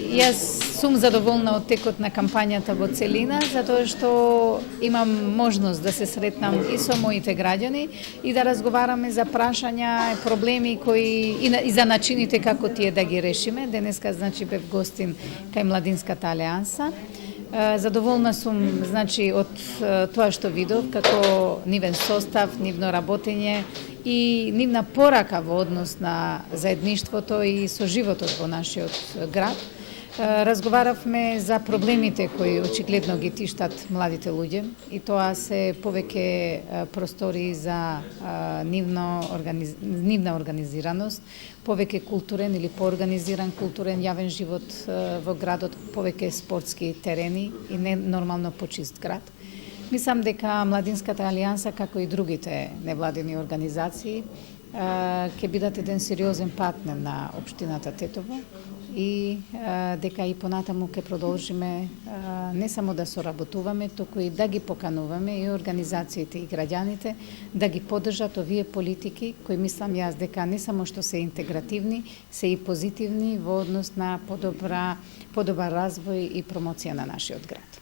Јас сум задоволна од текот на кампањата во целина, затоа што имам можност да се сретнам и со моите граѓани и да разговараме за прашања, проблеми и за начините како тие да ги решиме. Денеска значи бев гостин кај Младинската алијанса. Задоволна сум од тоа што видов како нивен состав, нивно работење и нивна порака во однос на заедништвото и со животот во нашиот град. Разговаравме за проблемите кои очигледно ги тиштат младите луѓе и тоа се повеќе простори за нивна организираност, повеќе културен или поорганизиран културен јавен живот во градот, повеќе спортски терени и нормално почист град. Мислам дека Младинската алијанса, како и другите невладини организации, ќе бидат еден сериозен партнер на општината Тетово и дека и понатаму ќе продолжиме не само да соработуваме, туку и да ги покануваме и организациите и граѓаните да ги поддржат овие политики кои мислам јас дека не само што се интегративни, се и позитивни во однос на подобар развој и промоција на нашиот град.